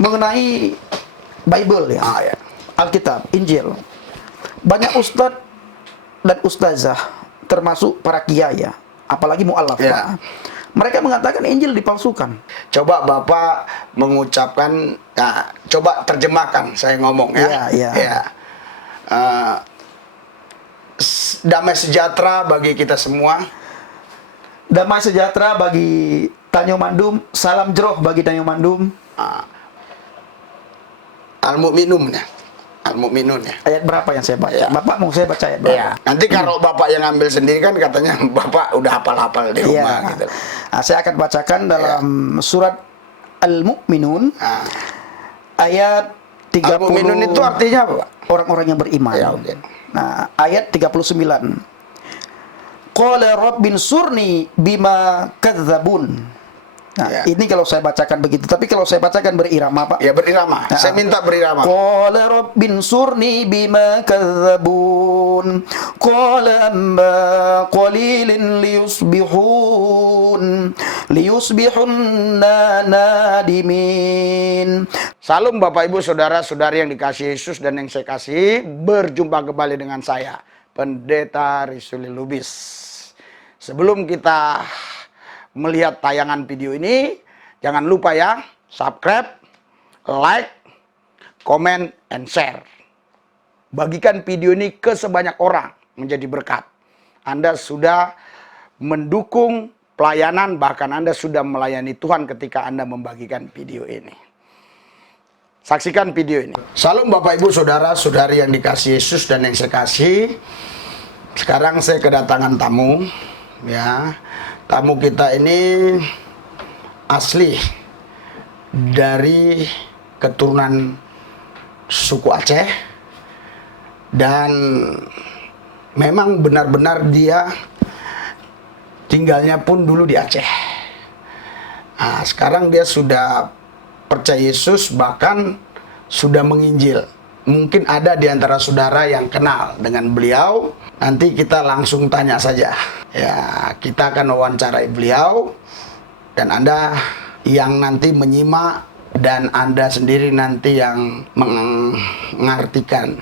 mengenai Bible ya, Ya. Alkitab, Injil. Banyak ustadz dan ustazah, termasuk para kiai ya, apalagi mu'alaf, Ya. Pak. Mereka mengatakan Injil dipalsukan. Coba Bapak mengucapkan, coba terjemahkan saya ngomong ya. Iya. Ya. Eh, damai sejahtera bagi kita semua. Damai sejahtera bagi Tanjung Mandum, salam jeroh bagi Tanjung Mandum. Al-Mu'minun ya. Al-Mu'minun ya. Ayat berapa yang saya baca? Ya. Bapak mau saya baca ayat berapa? Ya. Nanti kalau Bapak yang ambil sendiri kan katanya Bapak udah hafal-hafal di rumah Iya. gitu. Nah, saya akan bacakan dalam surat Al-Mu'minun Nah, ayat 30. Al-Mu'minun itu artinya apa, Pak? Orang-orang yang beriman. Ya, oke. Nah, ayat 39. Qala rabbin surni bima kadzabun. Nah, Ya. ini kalau saya bacakan begitu, tapi kalau saya bacakan berirama, Pak. Ya berirama. Nah. Saya minta berirama. Qala rabbin surni bima kadzabun. Qala amma qalilin liyusbihunna nadimin. Salam Bapak Ibu Saudara-saudari yang dikasihi Yesus dan yang saya kasih. Berjumpa kembali dengan saya, Pendeta Risuli Lubis. Sebelum kita melihat tayangan video ini, jangan lupa ya, subscribe, like, comment, and share. Bagikan video ini ke sebanyak orang menjadi berkat. Anda sudah mendukung pelayanan, bahkan Anda sudah melayani Tuhan ketika Anda membagikan video ini. Saksikan video ini. Salam Bapak Ibu Saudara-saudari yang dikasihi Yesus dan yang saya kasih. Sekarang saya kedatangan tamu, ya. Tamu kita ini asli dari keturunan suku Aceh dan memang benar-benar dia tinggalnya pun dulu di Aceh. Nah, sekarang dia sudah percaya Yesus, bahkan sudah menginjil. Mungkin ada di antara saudara yang kenal dengan beliau. Nanti kita langsung tanya saja. Ya, kita akan wawancarai beliau. Dan Anda yang nanti menyimak dan Anda sendiri nanti yang mengartikan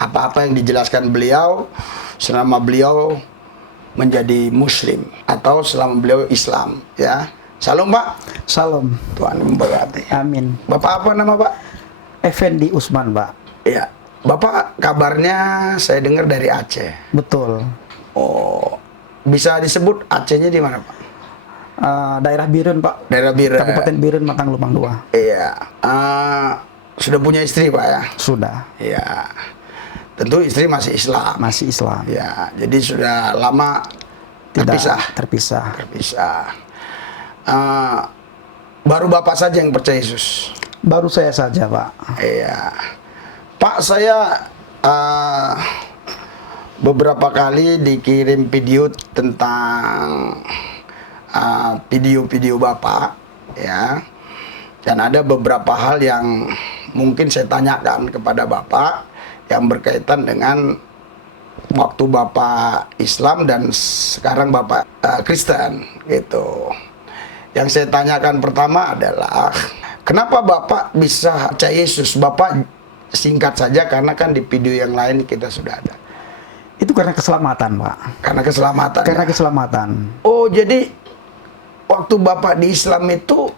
apa-apa yang dijelaskan beliau selama beliau menjadi Muslim atau selama beliau Islam. Ya, salam Pak. Salam. Tuhan memberkati. Amin. Bapak apa nama Pak? Effendi Usman, Pak. Iya. Bapak kabarnya saya dengar dari Aceh. Betul. Oh, bisa disebut Acehnya di mana Pak? Daerah Birun, Pak. Daerah Bira. Kabupaten Birun, Matang Lumang 2. Iya. Sudah punya istri Pak ya? Sudah. Iya. Tentu istri masih Islam. Masih Islam. Ya, jadi sudah lama Tidak terpisah. terpisah. Baru Bapak saja yang percaya Yesus. Baru saya saja, Pak. Iya. Pak, saya beberapa kali dikirim video tentang video-video Bapak, ya. Dan ada beberapa hal yang mungkin saya tanyakan kepada Bapak yang berkaitan dengan waktu Bapak Islam dan sekarang Bapak Kristen, gitu. Yang saya tanyakan pertama adalah kenapa Bapak bisa percaya Yesus? Bapak singkat saja karena kan di video yang lain kita sudah ada. Itu karena keselamatan, Pak. Karena keselamatan. Karena ya? keselamatan. Oh, jadi waktu Bapak di Islam itu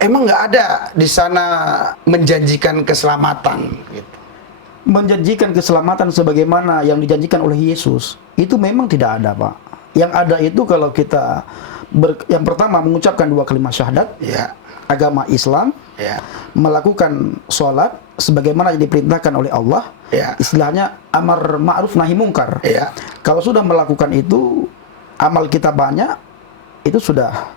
emang nggak ada di sana menjanjikan keselamatan gitu. Menjanjikan keselamatan sebagaimana yang dijanjikan oleh Yesus, itu memang tidak ada, Pak. Yang ada itu kalau kita yang pertama mengucapkan 2 kalimat syahadat, Ya. agama Islam, Ya. melakukan sholat sebagaimana yang diperintahkan oleh Allah, Ya. istilahnya amar ma'ruf nahi mungkar. Ya. Kalau sudah melakukan itu, amal kita banyak, itu sudah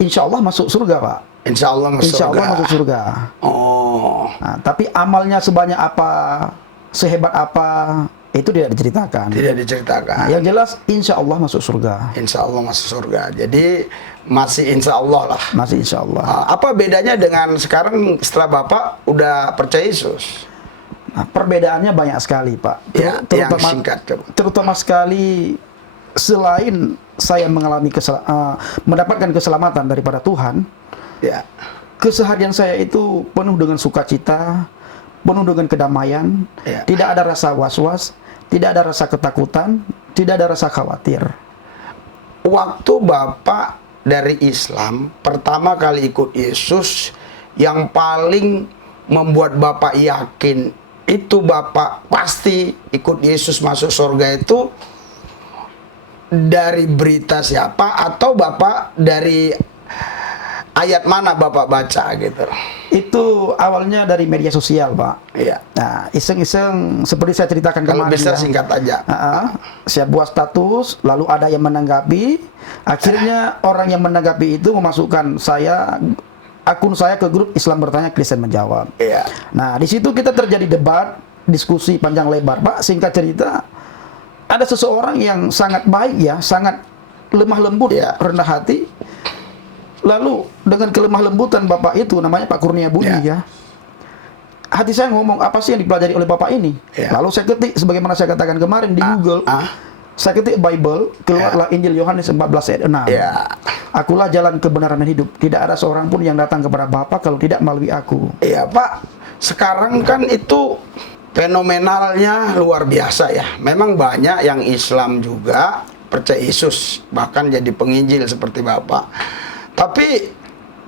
insya Allah masuk surga, Pak. Insya Allah masuk Insya Allah surga. masuk surga. Oh. Nah, tapi amalnya sebanyak apa, sehebat apa, itu tidak diceritakan. Tidak diceritakan. Nah, yang jelas insya Allah masuk surga. Insya Allah masuk surga. Jadi masih insya Allah lah. Masih insya Allah. Apa bedanya dengan sekarang setelah Bapak udah percaya Yesus? Nah, perbedaannya banyak sekali, Pak. Ya, yang singkat, coba. Terutama sekali selain saya mengalami mendapatkan keselamatan daripada Tuhan, Ya. keseharian saya itu penuh dengan sukacita, penuh dengan kedamaian, Ya. tidak ada rasa was-was, tidak ada rasa ketakutan, tidak ada rasa khawatir. Waktu Bapak dari Islam pertama kali ikut Yesus, yang paling membuat Bapak yakin itu Bapak pasti ikut Yesus masuk surga itu dari berita siapa, atau Bapak dari ayat mana Bapak baca gitu? Itu awalnya dari media sosial, Pak. Iya. Nah, iseng-iseng seperti saya ceritakan Kalau kemarin. bisa ya. singkat aja. Saya buat status, lalu ada yang menanggapi. Akhirnya orang yang menanggapi itu memasukkan akun saya ke grup Islam Bertanya Kristen Menjawab. Iya. Nah, di situ kita terjadi debat, diskusi panjang lebar, Pak. Singkat cerita, ada seseorang yang sangat baik ya, sangat lemah lembut, Ya. rendah hati. Lalu dengan kelemah lembutan Bapak itu, namanya Pak Kurnia Budi ya. Hati saya ngomong, apa sih yang dipelajari oleh Bapak ini? Ya. Lalu saya ketik, sebagaimana saya katakan kemarin di Google, saya ketik Bible, keluarlah Injil Yohanes 14 ayat 6. Ya. Akulah jalan kebenaran dan hidup. Tidak ada seorang pun yang datang kepada Bapa kalau tidak melalui aku. Iya Pak, sekarang kan itu fenomenalnya luar biasa ya. Memang banyak yang Islam juga percaya Yesus, bahkan jadi penginjil seperti Bapak. Tapi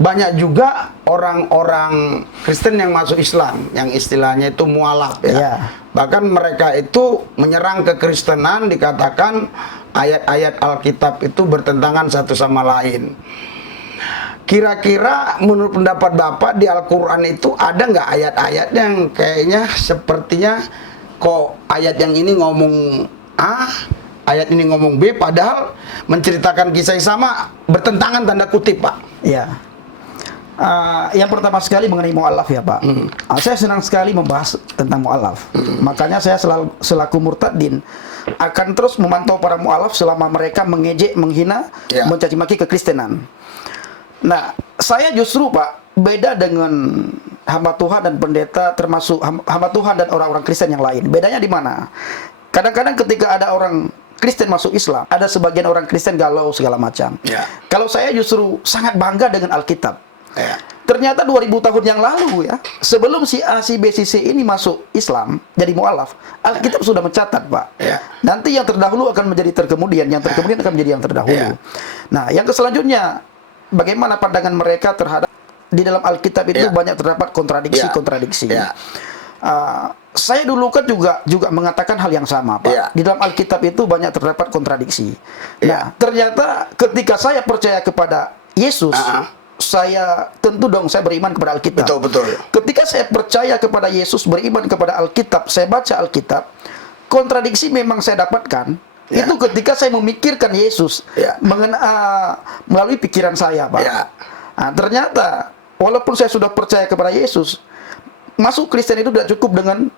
banyak juga orang-orang Kristen yang masuk Islam, yang istilahnya itu mualaf ya. Iya. Bahkan mereka itu menyerang kekristenan, dikatakan ayat-ayat Alkitab itu bertentangan satu sama lain. Kira-kira menurut pendapat Bapak di Al-Quran itu ada nggak ayat-ayat yang kayaknya sepertinya kok ayat yang ini ngomong A, ayat ini ngomong B, padahal menceritakan kisah yang sama bertentangan tanda kutip Pak? Ya. Yang pertama sekali mengenai mu'alaf ya Pak. Saya senang sekali membahas tentang mu'alaf. Makanya saya selaku murtadin akan terus memantau para mu'alaf selama mereka mengejek, menghina, Ya. mencaci maki kekristenan. Nah, saya justru Pak beda dengan hamba Tuhan dan pendeta, termasuk hamba Tuhan dan orang-orang Kristen yang lain. Bedanya di mana? Kadang-kadang ketika ada orang Kristen masuk Islam, ada sebagian orang Kristen galau segala macam. Ya. Kalau saya justru sangat bangga dengan Alkitab. Ya. Ternyata 2000 tahun yang lalu ya, sebelum si A, si B, si C ini masuk Islam, jadi mu'alaf, Alkitab sudah mencatat Pak. Ya. Nanti yang terdahulu akan menjadi terkemudian, yang terkemudian akan menjadi yang terdahulu. Ya. Nah, yang selanjutnya, bagaimana pandangan mereka terhadap, di dalam Alkitab itu Ya. banyak terdapat kontradiksi-kontradiksi. Ya. Saya dulu kan juga mengatakan hal yang sama Pak. Ya. Di dalam Alkitab itu banyak terdapat kontradiksi. Ya. Nah, ternyata ketika saya percaya kepada Yesus, saya tentu dong saya beriman kepada Alkitab. Betul, betul. Ketika saya percaya kepada Yesus, beriman kepada Alkitab, saya baca Alkitab, kontradiksi memang saya dapatkan. Ya. Itu ketika saya memikirkan Yesus Ya. melalui pikiran saya, Pak. Ya. Nah, ternyata walaupun saya sudah percaya kepada Yesus, masuk Kristen itu tidak cukup dengan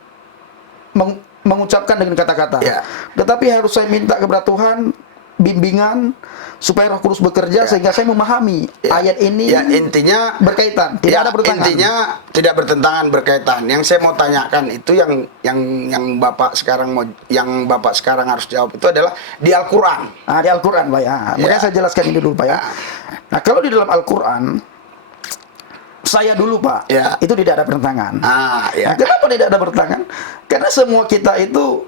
mengucapkan dengan kata-kata. Ya. Tetapi harus saya minta kepada Tuhan bimbingan supaya Roh Kudus bekerja sehingga saya memahami ayat ini. Ya, intinya berkaitan, tidak ada bertentangan. Intinya tidak bertentangan, berkaitan. Yang saya mau tanyakan itu yang Bapak sekarang harus jawab itu adalah di Al-Qur'an. Di Al-Qur'an, Pak ya. Makanya saya jelaskan ini dulu, Pak ya. Nah, kalau di dalam Al-Qur'an saya dulu, Pak, itu tidak ada bertentangan. Nah, kenapa tidak ada bertentangan? Karena semua kita itu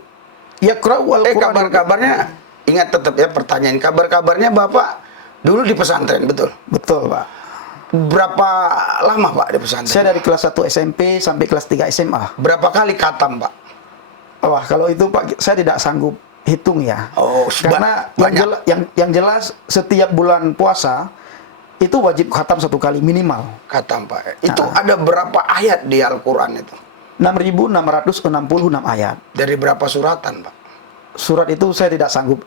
yaqra'u Al-Qur'an. Kabar-kabarnya ingat tetap ya pertanyaan, kabar-kabarnya Bapak dulu di pesantren, betul? Betul, Pak. Berapa lama Pak di pesantren? Saya dari kelas 1 SMP sampai kelas 3 SMA. Berapa kali khatam Pak? Wah, kalau itu Pak saya tidak sanggup hitung ya. Oh, karena yang jelas setiap bulan puasa itu wajib khatam 1 kali minimal. Khatam Pak. Itu ada berapa ayat di Al-Qur'an itu? 6.666 ayat. Dari berapa suratan Pak? Surat itu saya tidak sanggup.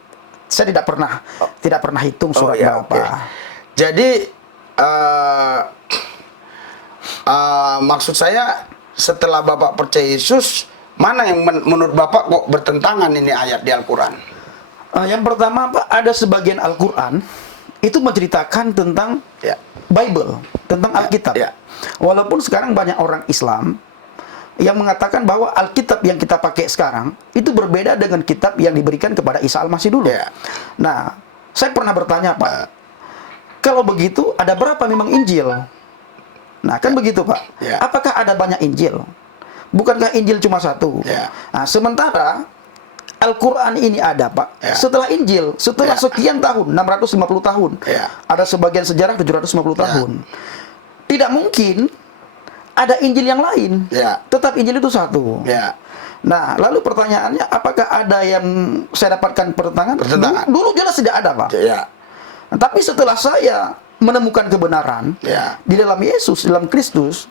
Saya tidak pernah hitung surat berapa. Okay. Jadi maksud saya setelah Bapak percaya Yesus, mana yang menurut Bapak kok bertentangan ini ayat di Al-Qur'an? Yang pertama Pak, ada sebagian Al-Qur'an itu menceritakan tentang Bible, tentang Alkitab. Walaupun sekarang banyak orang Islam yang mengatakan bahwa Alkitab yang kita pakai sekarang itu berbeda dengan kitab yang diberikan kepada Isa Al-Masih dulu. Nah, saya pernah bertanya Pak, kalau begitu ada berapa memang Injil? Nah, kan begitu, Pak. Ya. Apakah ada banyak Injil? Bukankah Injil cuma satu? Ya. Nah, sementara Al-Quran ini ada, Pak. Ya. Setelah Injil, setelah Ya. sekian tahun, 650 tahun. Ya. Ada sebagian sejarah 750 tahun. Tidak mungkin ada Injil yang lain. Ya. Tetap Injil itu satu. Ya. Nah, lalu pertanyaannya, apakah ada yang saya dapatkan pertentangan? Pertentangan. Dulu jelas tidak ada, Pak. Ya. Tapi setelah saya menemukan kebenaran Ya. di dalam Yesus, di dalam Kristus,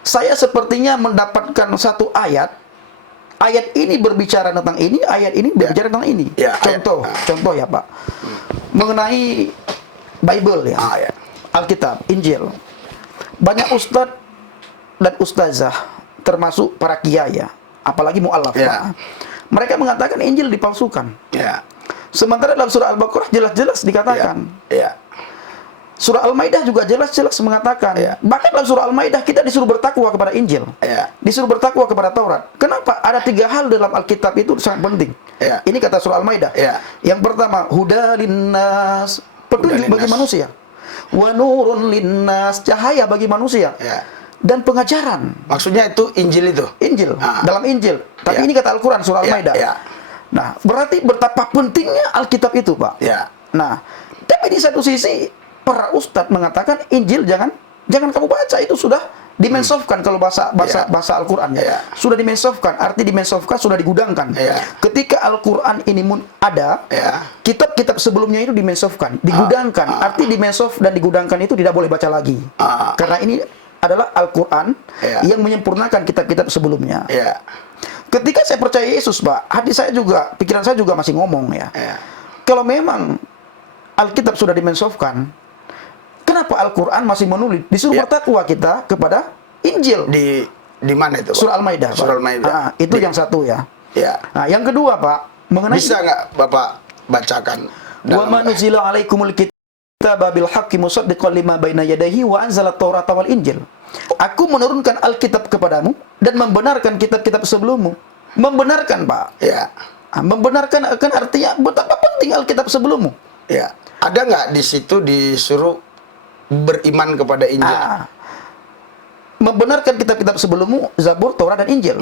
saya sepertinya mendapatkan satu ayat. Ayat ini berbicara tentang ini, ayat ini berbicara tentang ini. Ya, Contoh ya, Pak. Mengenai Bible ya. Ya. Alkitab, Injil. Banyak ustadz dan ustazah, termasuk para kiai ya, apalagi mu'alaf, Ya. Pak. Mereka mengatakan Injil dipalsukan. Ya. Sementara dalam surah Al-Baqarah jelas-jelas dikatakan. Ya. Surah Al-Maidah juga jelas-jelas mengatakan. Ya. Bahkan dalam surah Al-Maidah kita disuruh bertakwa kepada Injil. Ya. Disuruh bertakwa kepada Taurat. Kenapa? Ada 3 hal dalam Alkitab itu sangat penting. Ya. Ini kata surah Al-Maidah. Ya. Yang pertama, huda linnas, petunjuk bagi manusia. Wa nurun linnas, cahaya bagi manusia. Ya. Dan pengajaran. Maksudnya itu Injil itu. Injil, dalam Injil. Tapi Ya. ini kata Al-Quran, surah Al-Maidah. Ya. Nah, berarti betapa pentingnya Alkitab itu, Pak. Ya. Nah, tapi di satu sisi para ustadz mengatakan Injil jangan kamu baca, itu sudah dimensofkan kalau bahasa Al-Qur'an ya. Sudah dimensofkan, arti dimensofkan sudah digudangkan. Ketika Al-Qur'an ini ada, kitab-kitab sebelumnya itu dimensofkan, digudangkan. Arti dimensof dan digudangkan itu tidak boleh baca lagi. Karena ini adalah Al-Qur'an yang menyempurnakan kitab-kitab sebelumnya. Ketika saya percaya Yesus, Pak, hati saya juga, pikiran saya juga masih ngomong ya. Kalau memang Alkitab sudah dimensofkan, kenapa Al-Quran masih menulis? Disuruh bertakwa kita kepada Injil. Di mana itu, Pak? Surah Al-Maidah. Surah Al-Maidah. Itu yang satu ya. Nah, yang kedua, Pak, mengenai bisa nggak Bapak bacakan? Wa ma nuzila alaikumul kitaba bil haqqi musaddiqan lima baina yadayhi wa anzala at-taurata wal injil. Aku menurunkan Alkitab kepadamu dan membenarkan kitab-kitab sebelummu. Membenarkan, Pak. Membenarkan akan artinya betapa penting Alkitab sebelummu. Ada nggak di situ disuruh beriman kepada Injil? Membenarkan kitab-kitab sebelummu, Zabur, Taurat, dan Injil.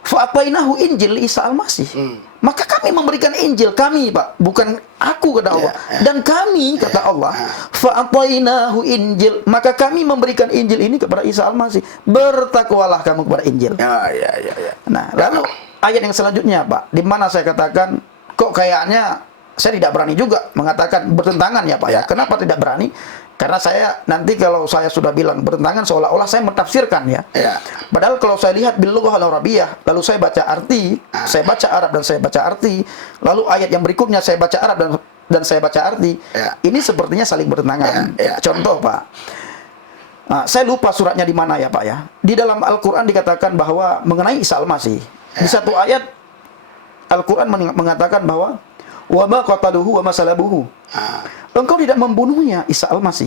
Fa'atainahu Injil Isa Al-Masih. Maka kami memberikan Injil, kami, Pak, bukan aku, kata Allah. Dan kami, kata Allah, fa'atainahu Injil, maka kami memberikan Injil ini kepada Isa Al-Masih. Bertakwalah kamu kepada Injil. Nah, lalu ayat yang selanjutnya, Pak, di mana saya katakan kok kayaknya saya tidak berani juga mengatakan bertentangan ya, Pak ya. Kenapa tidak berani? Karena saya nanti kalau saya sudah bilang bertentangan seolah-olah saya mentafsirkan ya. Padahal kalau saya lihat bil lughah al-arabiyyah, lalu saya baca arti, saya baca Arab dan saya baca arti, lalu ayat yang berikutnya saya baca Arab dan saya baca arti, ini sepertinya saling bertentangan. Contoh, Pak. Nah, saya lupa suratnya di mana ya, Pak ya. Di dalam Al-Qur'an dikatakan bahwa mengenai Isa Al-Masih. Di satu ayat Al-Qur'an mengatakan bahwa wa ma qataluhu wa ma salabuhu. Engkau tidak membunuhnya Isa Al-Masih.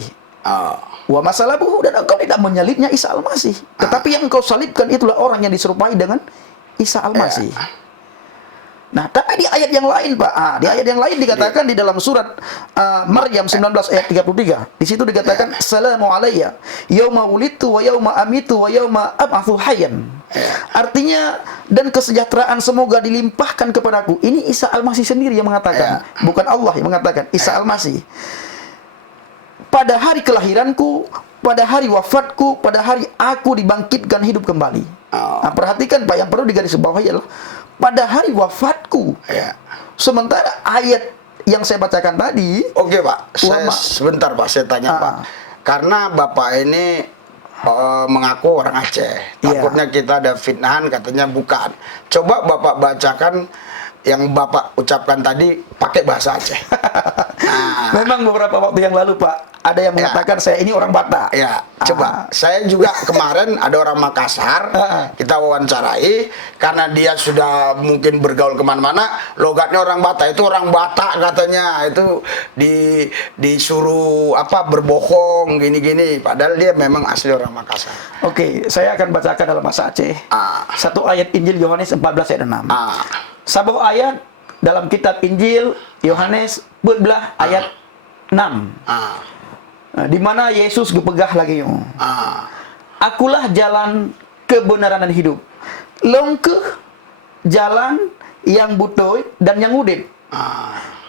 Wa ma salabuhu, dan engkau tidak menyalibnya Isa Al-Masih. Tetapi yang engkau salibkan itulah orang yang diserupai dengan Isa Al-Masih. Nah, tapi di ayat yang lain, Pak. Di ayat yang lain dikatakan di dalam surat Maryam 19 ayat 33. Di situ dikatakan salamu alayya yauma wulidtu wa yauma amitu wa yauma ab'atsu hayyan. Artinya, dan kesejahteraan semoga dilimpahkan kepadaku. Ini Isa Al-Masih sendiri yang mengatakan, bukan Allah yang mengatakan, Isa Al-Masih. Pada hari kelahiranku, pada hari wafatku, pada hari aku dibangkitkan hidup kembali. Nah, perhatikan, Pak, yang perlu digarisbawahi adalah pada hari wafatku. Sementara ayat yang saya bacakan tadi. Oke, Pak. Sebentar, Pak, saya tanya, Pak. Karena Bapak ini mengaku orang Aceh. Takutnya kita ada fitnahan, katanya bukan. Coba Bapak bacakan yang Bapak ucapkan tadi pakai bahasa Aceh. Memang beberapa waktu yang lalu, Pak, ada yang mengatakan saya ini orang Batak. Coba. Saya juga kemarin ada orang Makassar, kita wawancarai, karena dia sudah mungkin bergaul kemana-mana, logatnya orang Batak. Itu orang Batak katanya, itu disuruh berbohong, gini-gini. Padahal dia memang asli orang Makassar. Oke, saya akan bacakan dalam bahasa Aceh. Satu ayat Injil Yohanes 14 ayat 6. Sabau ayat dalam kitab Injil Yohanes belah ayat 6. Di mana Yesus gepegah lagi yo. Ah. Akulah jalan kebenaran dan hidup. Longkeh jalan yang butoy dan yang udip.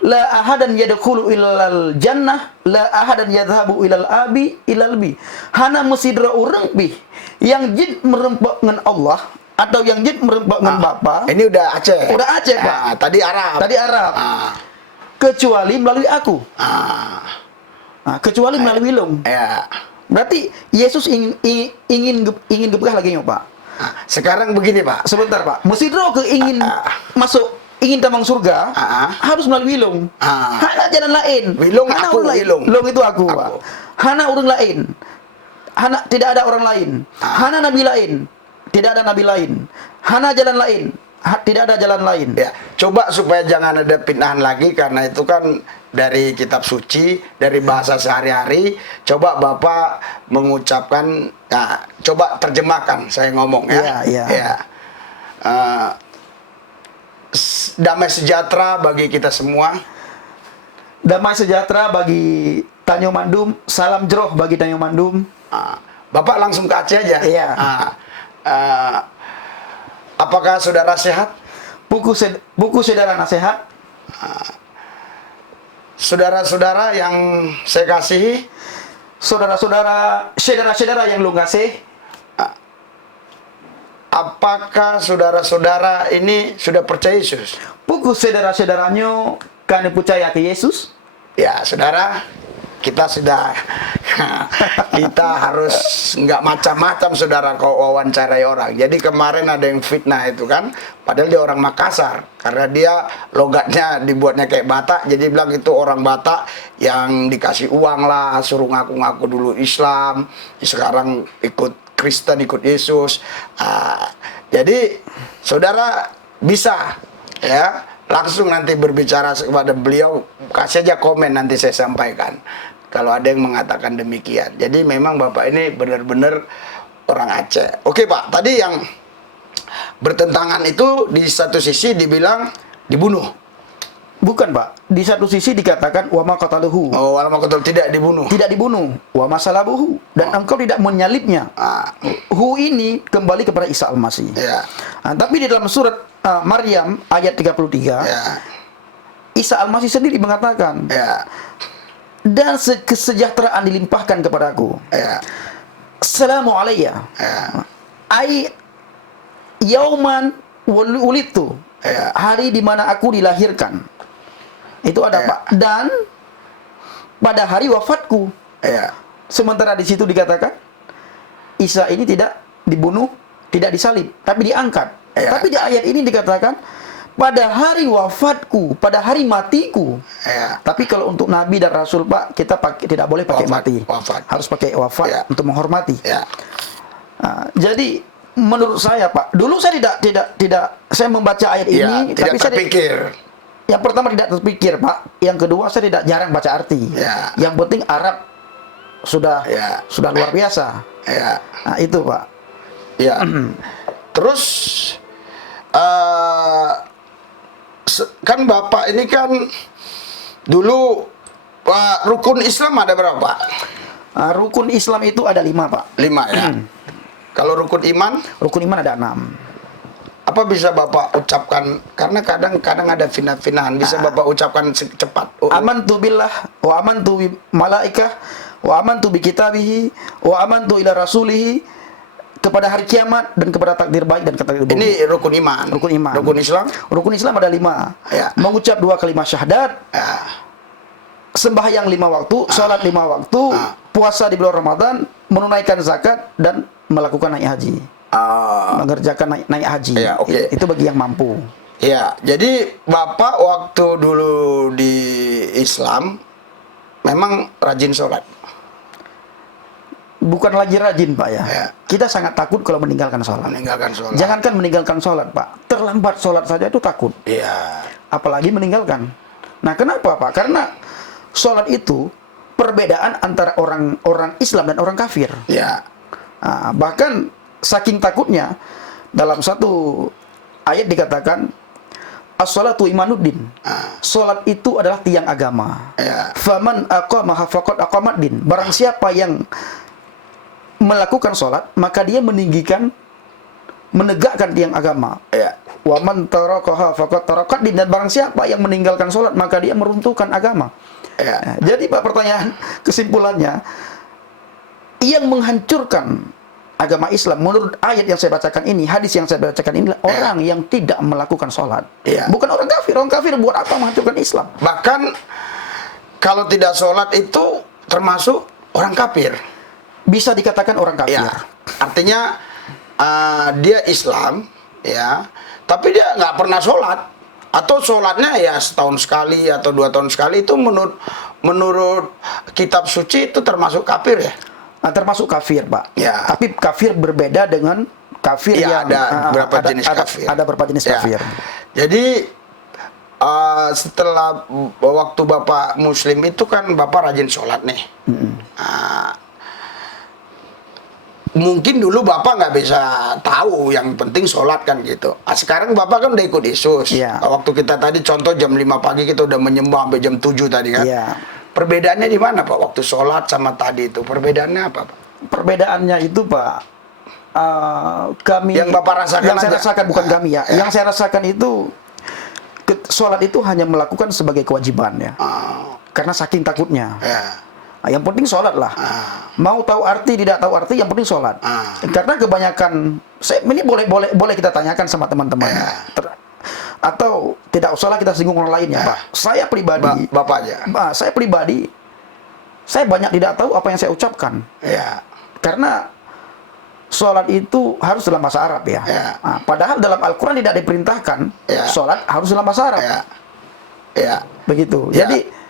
La ahadan yadkhulu ilal jannah, la ahadan yadhabu ilal abi ilal bi. Hana mesidra urang bi yang jid merempak dengan Allah atau yang jid merempak dengan Bapa. Ini udah Aceh. Udah Aceh, Pak. Tadi Arab. Tadi Arab. Kecuali melalui aku. Kecuali melalui Long. Ya. Berarti Yesus ingin gepegah lagi yo, Pak. Sekarang begini, Pak. Sebentar, Pak. Mesidra ke ingin masuk, ingin tamang surga, harus melalui Wilung. Hana jalan lain. Wilung Hana aku, orang lain. Wilung. Long itu aku, Pak. Hana orang lain. Hana tidak ada orang lain. Hana nabi lain. Tidak ada nabi lain. Hana jalan lain. Tidak ada jalan lain. Ya, coba supaya jangan ada pindahan lagi karena itu kan dari kitab suci, dari bahasa sehari-hari. Coba Bapak mengucapkan, nah, coba terjemahkan saya ngomong ya. Iya. Ya. Damai sejahtera bagi kita semua. Damai sejahtera bagi Tanyo Mandum. Salam jeroh bagi Tanyo Mandum. Bapak langsung ke Aceh aja. Iya. Apakah saudara sehat? Buku saudara nasihat. Saudara-saudara yang saya kasihi, saudara-saudara yang lu kasih, apakah saudara-saudara ini sudah percaya Yesus? buku saudara-saudaranya kan percaya ke Yesus? Ya, saudara, kita harus nggak macam-macam saudara kau wawancarai orang. Jadi kemarin ada yang fitnah itu kan, padahal dia orang Makassar karena dia logatnya dibuatnya kayak Batak, jadi bilang itu orang Batak yang dikasih uang lah, suruh ngaku-ngaku dulu Islam, sekarang ikut Kristen, ikut Yesus. Jadi saudara bisa ya langsung nanti berbicara kepada beliau, kasih aja komen nanti saya sampaikan kalau ada yang mengatakan demikian. Jadi memang Bapak ini benar-benar orang Aceh. Oke Pak, tadi yang bertentangan itu di satu sisi dibilang dibunuh. Bukan, Pak. Di satu sisi dikatakan wa ma qataluhu. Oh, wa ma qataluhu, tidak dibunuh. Tidak dibunuh. Wa ma salabuhu, dan engkau tidak menyalibnya. Hu ini kembali kepada Isa Al-Masih. Ya. Tapi di dalam surat Maryam ayat 33, Ya. Isa Al-Masih sendiri mengatakan, Ya. dan kesejahteraan dilimpahkan kepadaku. Ya. Assalamu alayya. Ya. Ai yauman wulitu. Ya. Hari di mana aku dilahirkan. Itu ada, Ya. Pak. Dan pada hari wafatku. Ya. Sementara di situ dikatakan Isa ini tidak dibunuh, tidak disalib, tapi diangkat. Ya. Tapi di ayat ini dikatakan pada hari wafatku, pada hari matiku. Ya. Tapi kalau untuk nabi dan rasul, Pak, kita tidak boleh pakai Wafat, mati. wafat. Harus pakai wafat Ya. untuk menghormati. Ya. Jadi menurut saya, Pak, dulu saya tidak saya membaca ayat Ya, ini, tidak tapi saya terpikir. yang pertama tidak terpikir, Pak. Yang kedua saya tidak jarang baca arti. Ya. Yang penting Arab sudah Ya. luar biasa. Ya. Nah, itu, Pak. Ya. Terus kan Bapak ini kan dulu rukun Islam ada berapa? Rukun Islam itu ada 5, Pak. 5 ya. Kalau rukun iman, Rukun iman ada 6. apa bisa Bapak ucapkan? Karena kadang-kadang ada finah-finahan. Bisa Bapak ucapkan cepat. Amantu billah wa amantu bi malaikah wa amantu bi kitabihi wa amantu ila rasulihi, kepada hari kiamat dan kepada takdir baik dan takdir buruk. Ini rukun iman. Rukun iman. Rukun Islam? Rukun Islam ada 5. Ya. Mengucap 2 kalimat syahadat, Ya. sembahyang 5 waktu, salat 5 waktu, puasa di bulan Ramadan, menunaikan zakat, dan melakukan naik haji. Mengerjakan naik haji. Ya, oke. Itu bagi yang mampu. Ya, jadi Bapak waktu dulu di Islam memang rajin sholat. Bukan lagi rajin, Pak, ya. Ya. Kita sangat takut kalau meninggalkan sholat. Meninggalkan sholat. Jangankan meninggalkan sholat, Pak. Terlambat sholat saja itu takut. Iya. Apalagi meninggalkan. Nah, kenapa, Pak? Karena sholat itu perbedaan antara orang Islam dan orang kafir. Ya. Bahkan saking takutnya, dalam satu ayat dikatakan, as-salatu imanuddin. Salat itu adalah tiang agama. Faman aqamaha faqad aqamaddin. Barang siapa yang melakukan salat, maka dia menegakkan tiang agama. Wa man tarakaha faqad tarakaddin. Dan barang siapa yang meninggalkan salat, maka dia meruntuhkan agama. Jadi Pak, pertanyaan kesimpulannya, yang menghancurkan agama Islam menurut ayat yang saya bacakan ini, hadis yang saya bacakan ini, orang yang tidak melakukan sholat. Bukan orang kafir. Orang kafir buat apa menghancurkan Islam? Bahkan kalau tidak sholat itu termasuk orang kafir. Bisa dikatakan orang kafir. Artinya dia Islam, tapi dia nggak pernah sholat, atau sholatnya ya setahun sekali atau 2 tahun sekali. Itu menurut kitab suci itu termasuk kafir ya? Termasuk kafir, Pak. Tapi kafir berbeda dengan kafir yang ada beberapa jenis kafir. Ada beberapa jenis kafir. Jadi setelah waktu Bapak Muslim itu kan Bapak rajin sholat nih. Mungkin dulu Bapak nggak bisa tahu, yang penting sholat kan gitu. Sekarang Bapak kan udah ikut Yesus. Waktu kita tadi contoh jam 5 pagi kita udah menyembah sampai jam 7 tadi kan. Perbedaannya di mana Pak? Waktu sholat sama tadi itu perbedaannya apa Pak? Perbedaannya itu Pak, kami yang Bapak rasakan, yang saya rasakan bukan kami ya. Yang saya rasakan itu sholat itu hanya melakukan sebagai kewajiban ya. Karena saking takutnya. Yang penting sholat lah. Mau tahu arti tidak tahu arti, yang penting sholat. Karena kebanyakan, ini boleh kita tanyakan sama teman-teman. Atau tidak usahlah kita singgung orang lainnya, Pak. Saya pribadi, Bapak aja. Saya pribadi, saya banyak tidak tahu apa yang saya ucapkan. Karena sholat itu harus dalam bahasa Arab ya. Padahal dalam Al-Quran tidak diperintahkan sholat harus dalam bahasa Arab. Begitu. Jadi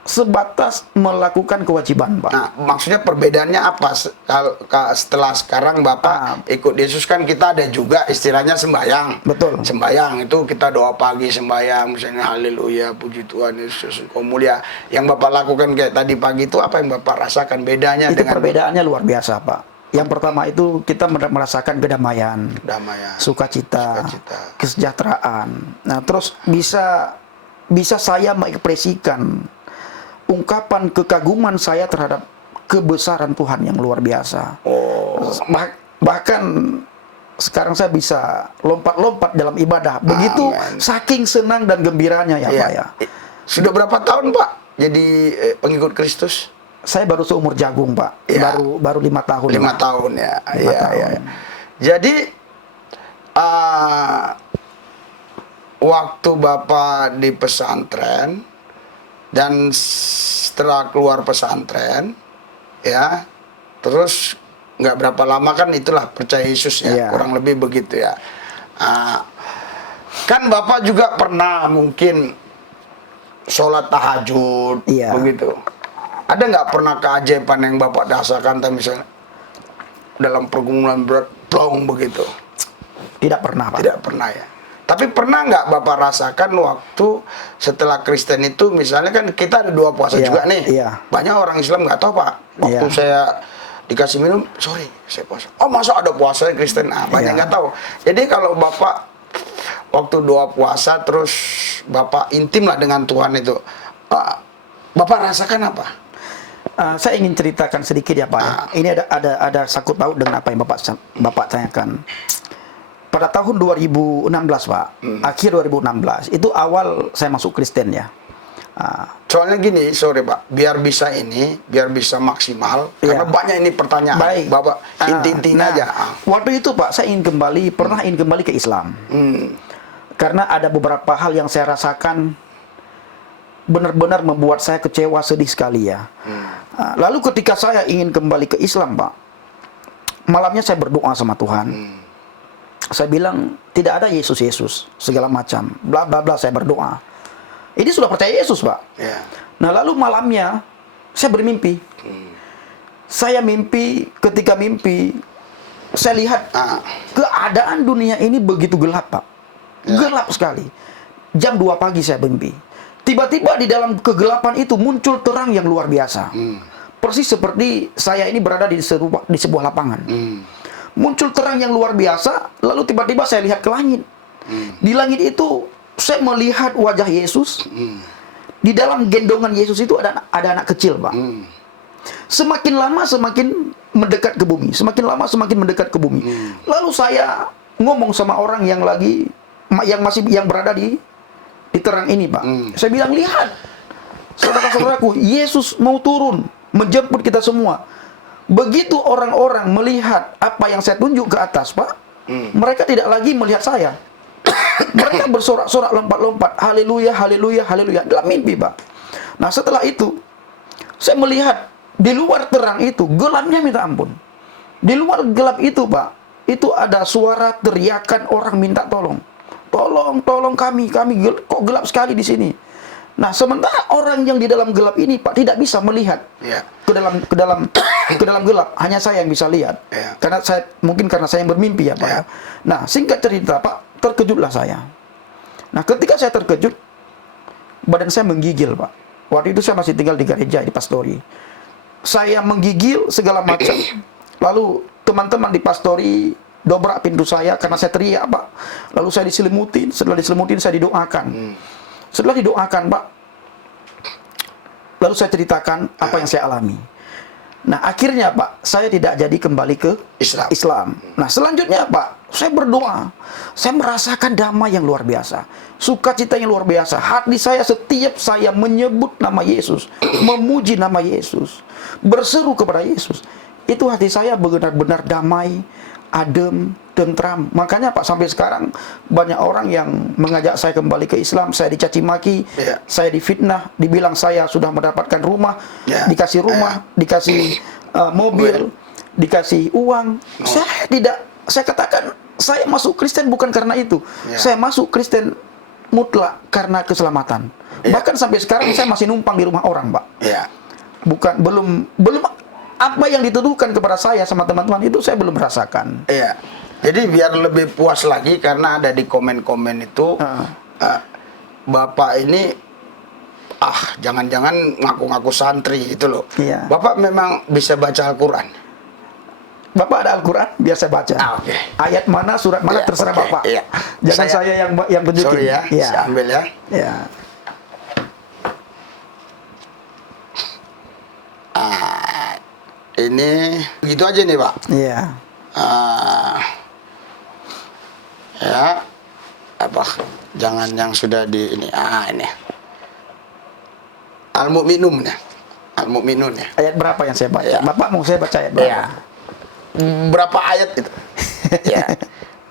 sebatas melakukan kewajiban, Pak. Nah, maksudnya perbedaannya apa? Setelah sekarang Bapak ikut Yesus kan kita ada juga istilahnya sembahyang. Betul. Sembahyang itu kita doa pagi sembahyang, misalnya haleluya, puji Tuhan Yesus, kau mulia. Yang Bapak lakukan kayak tadi pagi itu apa yang Bapak rasakan bedanya? Itu perbedaannya luar biasa, Pak. Yang pertama itu kita merasakan kedamaian, sukacita, kesejahteraan. Nah, terus bisa saya mengekspresikan ungkapan kekaguman saya terhadap kebesaran Tuhan yang luar biasa. Bahkan sekarang saya bisa lompat-lompat dalam ibadah. Begitu saking senang dan gembiranya ya Pak ya. Sudah berapa tahun Pak jadi pengikut Kristus? Saya baru seumur jagung Pak. Baru 5 tahun. 5 tahun ya. 5 tahun. Jadi waktu Bapak di pesantren dan setelah keluar pesantren terus nggak berapa lama kan itulah percaya Yesus ya, kurang lebih begitu ya. Kan Bapak juga pernah mungkin sholat tahajud begitu. Ada nggak pernah keajaiban yang Bapak rasakan misalnya dalam pergumulan berat plong begitu? Tidak pernah Pak. Tidak pernah ya. Tapi pernah nggak Bapak rasakan waktu setelah Kristen itu, misalnya kan kita ada 2 puasa juga nih. Banyak orang Islam nggak tahu Pak. Waktu saya dikasih minum, sorry saya puasa. Oh masa ada puasa Kristen? Banyak nggak tahu. Jadi kalau Bapak waktu 2 puasa terus Bapak intim lah dengan Tuhan itu, Bapak rasakan apa? Saya ingin ceritakan sedikit ya Pak. Ini ada sangkut paut dengan apa yang Bapak tanyakan. Pada tahun 2016 Pak, akhir 2016, itu awal saya masuk Kristen ya. Soalnya gini, sorry Pak, biar bisa maksimal, karena banyak ini pertanyaan. Baik. Bapak inti-intinya aja. Waktu itu Pak, saya pernah ingin kembali ke Islam. Karena ada beberapa hal yang saya rasakan benar-benar membuat saya kecewa, sedih sekali ya. Lalu ketika saya ingin kembali ke Islam Pak, malamnya saya berdoa sama Tuhan. Saya bilang tidak ada Yesus segala macam, bla bla bla, saya berdoa. Ini sudah percaya Yesus Pak. Nah lalu malamnya saya bermimpi. Saya ketika mimpi saya lihat keadaan dunia ini begitu gelap Pak. Gelap sekali. Jam 2 pagi saya mimpi. Tiba-tiba di dalam kegelapan itu muncul terang yang luar biasa. Persis seperti saya ini berada di sebuah lapangan. Muncul terang yang luar biasa, lalu tiba-tiba saya lihat ke langit. Di langit itu saya melihat wajah Yesus. Di dalam gendongan Yesus itu ada anak kecil, Pak. Semakin lama semakin mendekat ke bumi, semakin lama semakin mendekat ke bumi. Lalu saya ngomong sama orang yang yang berada di terang ini, Pak. Saya bilang, lihat, saudara-saudaraku, Yesus mau turun menjemput kita semua. Begitu orang-orang melihat apa yang saya tunjuk ke atas, Pak, mereka tidak lagi melihat saya. Mereka bersorak-sorak, lompat-lompat, haleluya, haleluya, haleluya, dalam mimpi, Pak. Nah, setelah itu saya melihat di luar terang itu gelapnya minta ampun. Di luar gelap itu, Pak, itu ada suara teriakan orang minta tolong. Tolong kami kok gelap sekali di sini. Nah, sementara orang yang di dalam gelap ini, Pak, tidak bisa melihat ke dalam gelap. Hanya saya yang bisa lihat. Karena saya yang bermimpi, ya, Pak. Nah, singkat cerita, Pak, terkejutlah saya. Nah, ketika saya terkejut, badan saya menggigil, Pak. Waktu itu saya masih tinggal di gereja di Pastori. Saya menggigil segala macam. Lalu teman-teman di Pastori dobrak pintu saya karena saya teriak, Pak. Lalu saya diselimutin. Setelah diselimutin, saya didoakan. Setelah didoakan, Pak, lalu saya ceritakan apa yang saya alami. Nah, akhirnya, Pak, saya tidak jadi kembali ke Islam. Nah, selanjutnya, Pak, saya berdoa. Saya merasakan damai yang luar biasa, sukacita yang luar biasa. Hati saya setiap saya menyebut nama Yesus, memuji nama Yesus, berseru kepada Yesus, itu hati saya benar-benar damai, adem, tentram. Makanya, Pak, sampai sekarang banyak orang yang mengajak saya kembali ke Islam. Saya dicaci maki, saya difitnah, dibilang saya sudah mendapatkan rumah, dikasih rumah, dikasih mobil, dikasih uang. Saya katakan, saya masuk Kristen bukan karena itu. Saya masuk Kristen mutlak karena keselamatan. Bahkan sampai sekarang saya masih numpang di rumah orang, Pak. Belum apa yang dituduhkan kepada saya sama teman-teman itu saya belum merasakan. Jadi biar lebih puas lagi, karena ada di komen-komen itu Bapak ini jangan-jangan ngaku-ngaku santri gitu loh. Bapak memang bisa baca Al-Quran? Bapak ada Al-Quran, biar saya baca. Ayat mana, surat mana, terserah Bapak. Jangan saya yang tunjukin. Sorry ya, saya ambil ya. Ini begitu aja nih, Pak. Jangan yang sudah di ini. Ini Al-Mu'minun ya. Al-Mu'minun ya. Ayat berapa yang saya baca? Bapak mau saya baca ayat berapa? Berapa ayat itu?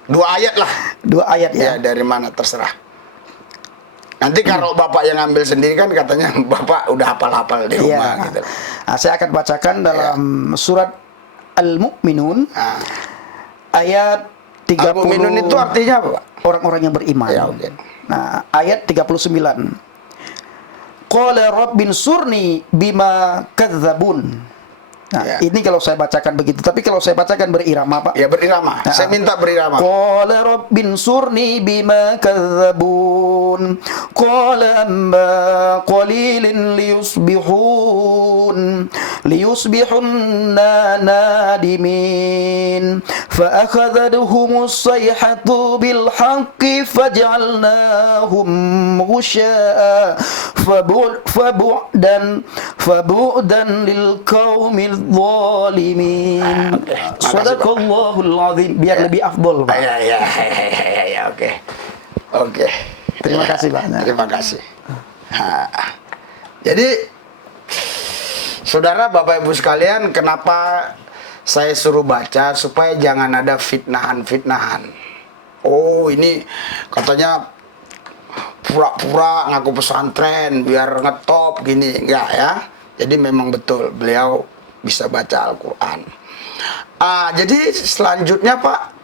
2 ayat lah. 2 ayat ya. Dari mana terserah. Nanti kalau Bapak yang ngambil sendiri kan katanya Bapak udah hafal-hafal di rumah gitu. Nah, saya akan bacakan dalam surat Al-Mu'minun ayat 30. Al-Mu'minun itu artinya apa, Pak? Orang-orang yang beriman. Nah, ayat 39. Qala rabbin surni bima kadzabun. Nah, ini kalau saya bacakan begitu, tapi kalau saya bacakan berirama, Pak. Ya, berirama. Saya minta berirama. Qala rabbin surni bima kadzabun. Qala amma qalilin liyusbihunna nadimin. Fa akhadhatuhumus sayhatu bil haqqi faj'alnahum ghusya'a fabu'dan lil qaumil zalimin. Sadaqallahul azim. Biar lebih afdol, Pak. Oke. Terima kasih banyak. Terima kasih. Jadi, saudara, Bapak Ibu sekalian, kenapa saya suruh baca? Supaya jangan ada fitnahan-fitnahan. Oh, ini katanya pura-pura ngaku pesantren biar ngetop gini. Enggak ya. Jadi memang betul beliau bisa baca Al-Quran. Jadi selanjutnya, Pak,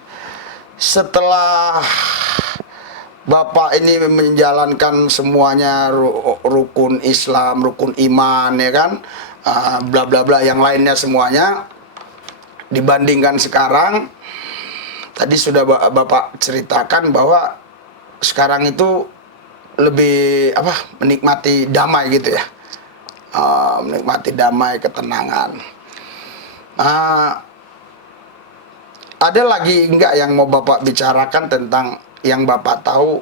setelah Bapak ini menjalankan semuanya, rukun Islam, rukun iman, ya kan, bla bla bla yang lainnya semuanya, dibandingkan sekarang, tadi sudah Bapak ceritakan bahwa sekarang itu lebih menikmati damai gitu ya. Menikmati damai, ketenangan. Ada lagi enggak yang mau Bapak bicarakan tentang yang Bapak tahu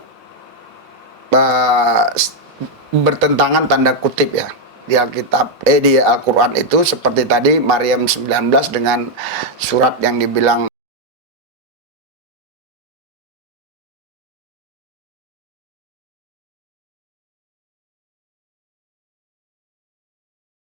bertentangan tanda kutip ya di Alkitab di Al-Qur'an itu, seperti tadi Maryam 19 dengan surat yang dibilang